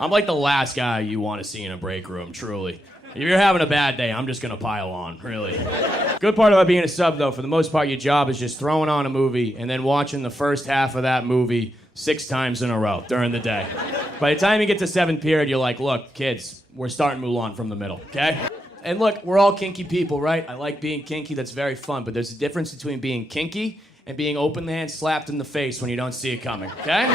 I'm like the last guy you want to see in a break room, truly. If you're having a bad day, I'm just gonna pile on, really. Good part about being a sub, though, for the most part, your job is just throwing on a movie and then watching the first half of that movie 6 times in a row during the day. By the time you get to 7th period, you're like, look, kids, we're starting Mulan from the middle, okay? And look, we're all kinky people, right? I like being kinky, that's very fun, but there's a difference between being kinky and being openly hand slapped in the face when you don't see it coming, okay?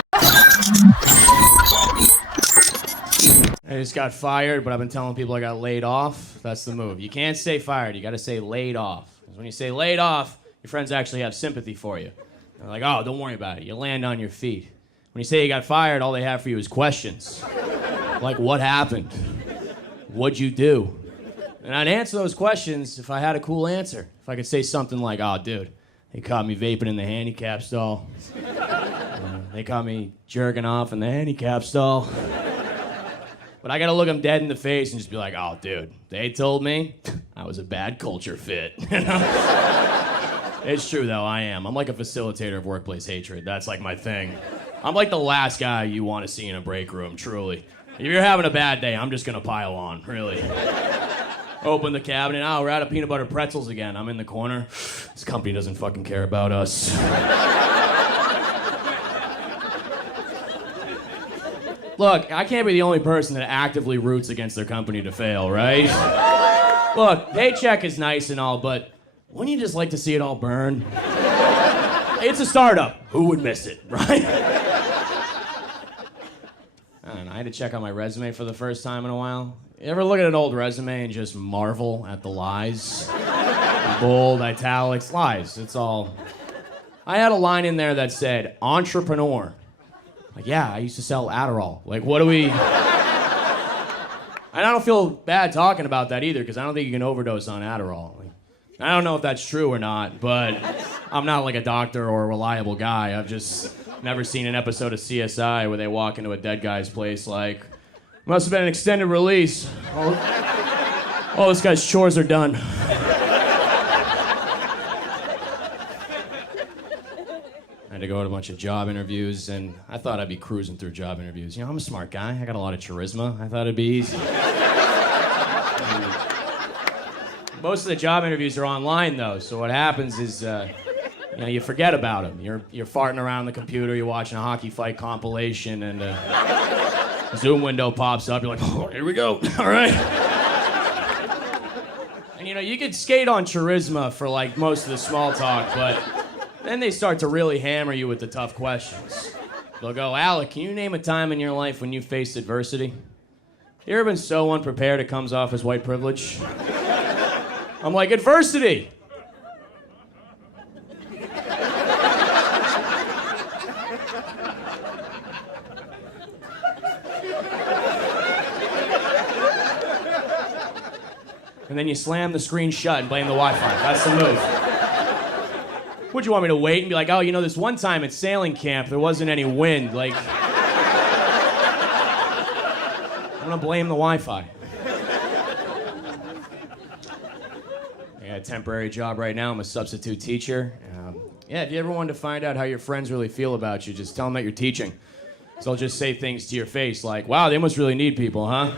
I just got fired, but I've been telling people I got laid off. That's the move. You can't say fired, you gotta say laid off. Because when you say laid off, your friends actually have sympathy for you. They're like, oh, don't worry about it. You land on your feet. When you say you got fired, all they have for you is questions. Like, what happened? What'd you do? And I'd answer those questions if I had a cool answer. If I could say something like, oh, dude, they caught me vaping in the handicap stall. They caught me jerking off in the handicap stall. But I gotta look them dead in the face and just be like, oh, dude, they told me I was a bad culture fit. You know? It's true, though, I am. I'm like a facilitator of workplace hatred. That's like my thing. I'm like the last guy you want to see in a break room, truly. If you're having a bad day, I'm just gonna pile on, really. Open the cabinet, oh, we're out of peanut butter pretzels again. I'm in the corner. This company doesn't fucking care about us. Look, I can't be the only person that actively roots against their company to fail, right? Look, paycheck is nice and all, but wouldn't you just like to see it all burn? It's a startup. Who would miss it, right? And I had to check out my resume for the first time in a while. You ever look at an old resume and just marvel at the lies? Bold, italics, lies. It's all. I had a line in there that said, entrepreneur. Like, yeah, I used to sell Adderall. Like, what do we... And I don't feel bad talking about that either, because I don't think you can overdose on Adderall. Like, I don't know if that's true or not, but I'm not like a doctor or a reliable guy. I've just never seen an episode of CSI where they walk into a dead guy's place like, must have been an extended release. Oh, this guy's chores are done. I had to go to a bunch of job interviews, and I thought I'd be cruising through job interviews. You know, I'm a smart guy. I got a lot of charisma. I thought it'd be easy. Most of the job interviews are online, though, so what happens is, you forget about them. You're farting around the computer, you're watching a hockey fight compilation, and a Zoom window pops up. You're like, oh, here we go. All right. And, you could skate on charisma for, like, most of the small talk, but... Then they start to really hammer you with the tough questions. They'll go, Alec, can you name a time in your life when you faced adversity? You ever been so unprepared it comes off as white privilege? I'm like, adversity! And then you slam the screen shut and blame the Wi-Fi. That's the move. Would you want me to wait and be like, oh, this one time at sailing camp, there wasn't any wind, like... I'm gonna blame the Wi-Fi. I got a temporary job right now. I'm a substitute teacher. If you ever wanted to find out how your friends really feel about you, just tell them that you're teaching. So they'll just say things to your face like, wow, they must really need people, huh?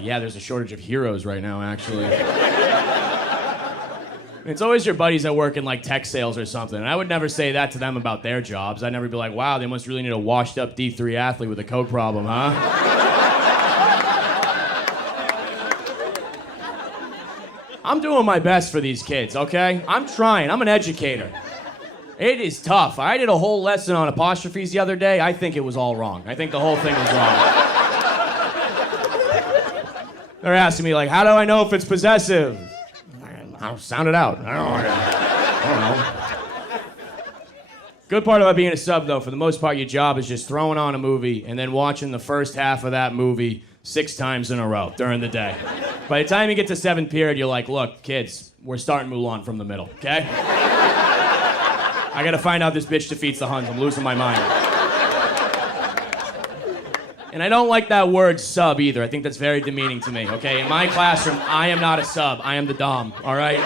Yeah, there's a shortage of heroes right now, actually. It's always your buddies that work in, like, tech sales or something. And I would never say that to them about their jobs. I'd never be like, wow, they must really need a washed-up D3 athlete with a coke problem, huh? I'm doing my best for these kids, okay? I'm trying. I'm an educator. It is tough. I did a whole lesson on apostrophes the other day. I think it was all wrong. I think the whole thing was wrong. They're asking me, like, how do I know if it's possessive? I'll sound it out. I don't know. Good part about being a sub, though, for the most part, your job is just throwing on a movie and then watching the first half of that movie 6 times in a row during the day. By the time you get to 7th period, you're like, look, kids, we're starting Mulan from the middle, okay? I gotta find out this bitch defeats the Huns. I'm losing my mind. And I don't like that word sub either. I think that's very demeaning to me, okay? In my classroom, I am not a sub. I am the dom, all right?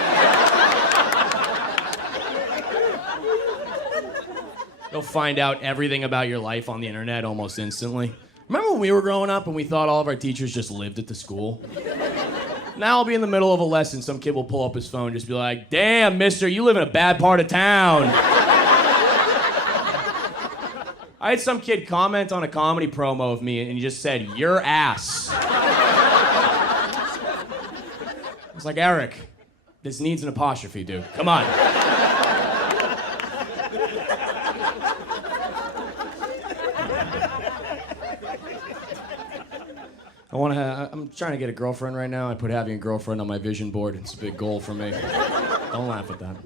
You'll find out everything about your life on the internet almost instantly. Remember when we were growing up and we thought all of our teachers just lived at the school? Now I'll be in the middle of a lesson, some kid will pull up his phone and just be like, damn, mister, you live in a bad part of town. I had some kid comment on a comedy promo of me and he just said, your ass. I was like, Eric, this needs an apostrophe, dude. Come on. I'm trying to get a girlfriend right now. I put having a girlfriend on my vision board. It's a big goal for me. Don't laugh at that.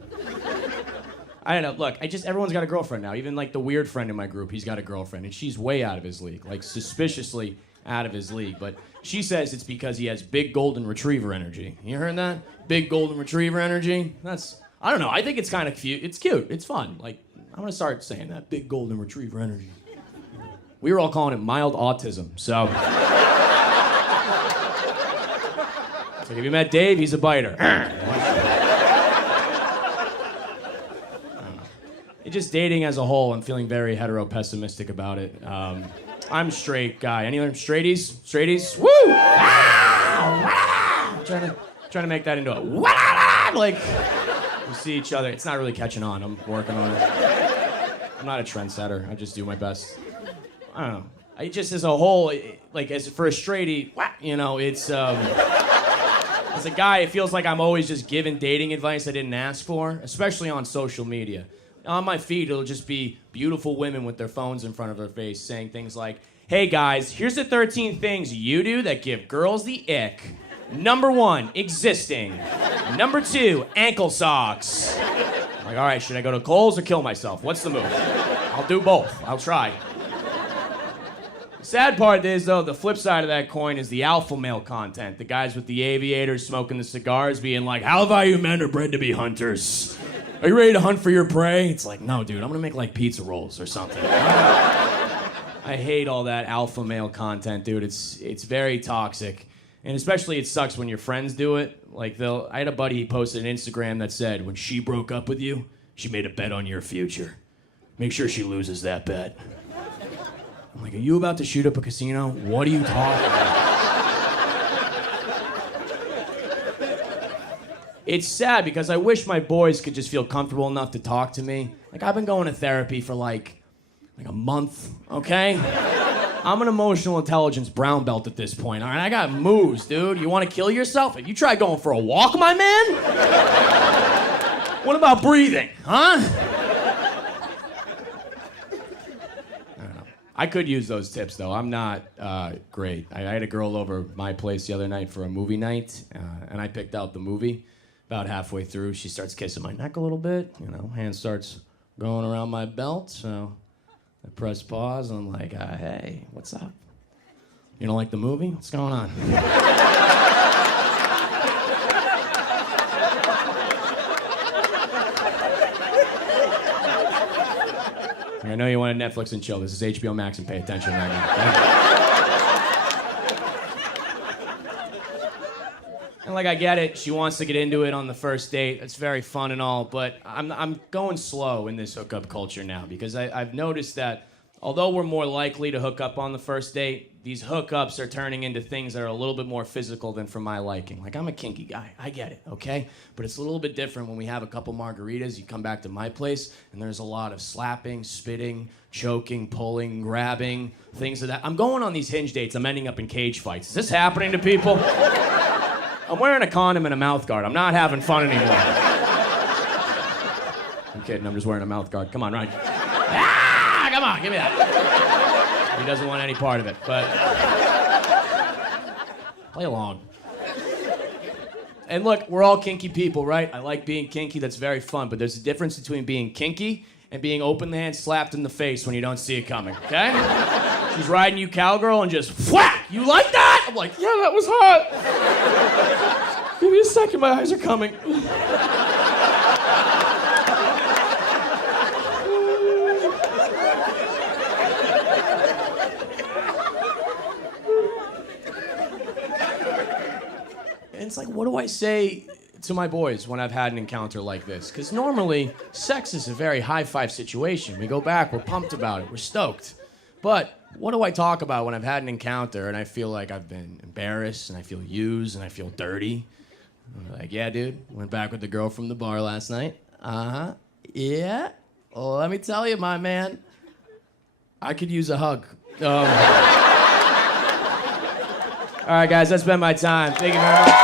I don't know. Look, everyone's got a girlfriend now. Even like the weird friend in my group, he's got a girlfriend, and she's way out of his league, like suspiciously out of his league. But she says it's because he has big golden retriever energy. You heard that? Big golden retriever energy? I don't know. I think it's kind of cute. It's cute. It's fun. Like, I'm gonna start saying that. Big golden retriever energy. We were all calling it mild autism, so. Like, have you met Dave? He's a biter. It's just dating as a whole, I'm feeling very hetero-pessimistic about it. I'm a straight guy. Any other straighties? Straighties? Woo! Trying to make that into a like we see each other. It's not really catching on. I'm working on it. I'm not a trendsetter. I just do my best. I don't know. I just as a whole, like as for a straightie, you know, it's as a guy, it feels like I'm always just giving dating advice I didn't ask for, especially on social media. On my feed, it'll just be beautiful women with their phones in front of their face saying things like, hey guys, here's the 13 things you do that give girls the ick. Number 1, existing. Number 2, ankle socks. I'm like, all right, should I go to Kohl's or kill myself? What's the move? I'll do both. I'll try. The sad part is, though, the flip side of that coin is the alpha male content. The guys with the aviators smoking the cigars being like, how value men are bred to be hunters. Are you ready to hunt for your prey? It's like, no, dude, I'm gonna make like pizza rolls or something. I hate all that alpha male content, dude. It's very toxic. And especially it sucks when your friends do it. Like I had a buddy, he posted an Instagram that said, when she broke up with you, she made a bet on your future. Make sure she loses that bet. I'm like, are you about to shoot up a casino? What are you talking about? It's sad because I wish my boys could just feel comfortable enough to talk to me. Like, I've been going to therapy for like a month, okay? I'm an emotional intelligence brown belt at this point, all right? I got moves, dude. You want to kill yourself? Have you tried going for a walk, my man? What about breathing, huh? I could use those tips, though. I'm not great. I had a girl over my place the other night for a movie night, and I picked out the movie. About halfway through, she starts kissing my neck a little bit. You know, hand starts going around my belt, so I press pause, and I'm like, hey, what's up? You don't like the movie? What's going on? I know you want to Netflix and chill. This is HBO Max and pay attention right now. Okay? And like, I get it. She wants to get into it on the first date. It's very fun and all, but I'm going slow in this hookup culture now because I've noticed that although we're more likely to hook up on the first date, these hookups are turning into things that are a little bit more physical than for my liking. Like, I'm a kinky guy. I get it, okay? But it's a little bit different when we have a couple margaritas, you come back to my place, and there's a lot of slapping, spitting, choking, pulling, grabbing, things of that. I'm going on these Hinge dates. I'm ending up in cage fights. Is this happening to people? I'm wearing a condom and a mouth guard. I'm not having fun anymore. I'm kidding. I'm just wearing a mouth guard. Come on, Ryan. Ah, come on, give me that. He doesn't want any part of it, but play along. And look, we're all kinky people, right? I like being kinky. That's very fun. But there's a difference between being kinky and being open hand slapped in the face when you don't see it coming, okay? She's riding you cowgirl and just whack! You like that? I'm like, yeah, that was hot. Give me a second, my eyes are coming. And it's like, what do I say to my boys when I've had an encounter like this. Because normally, sex is a very high-five situation. We go back, we're pumped about it, we're stoked. But what do I talk about when I've had an encounter and I feel like I've been embarrassed and I feel used and I feel dirty? I'm like, yeah, dude, went back with the girl from the bar last night. Uh-huh. Yeah? Well, let me tell you, my man, I could use a hug. All right, guys, that's been my time. Thank you very much.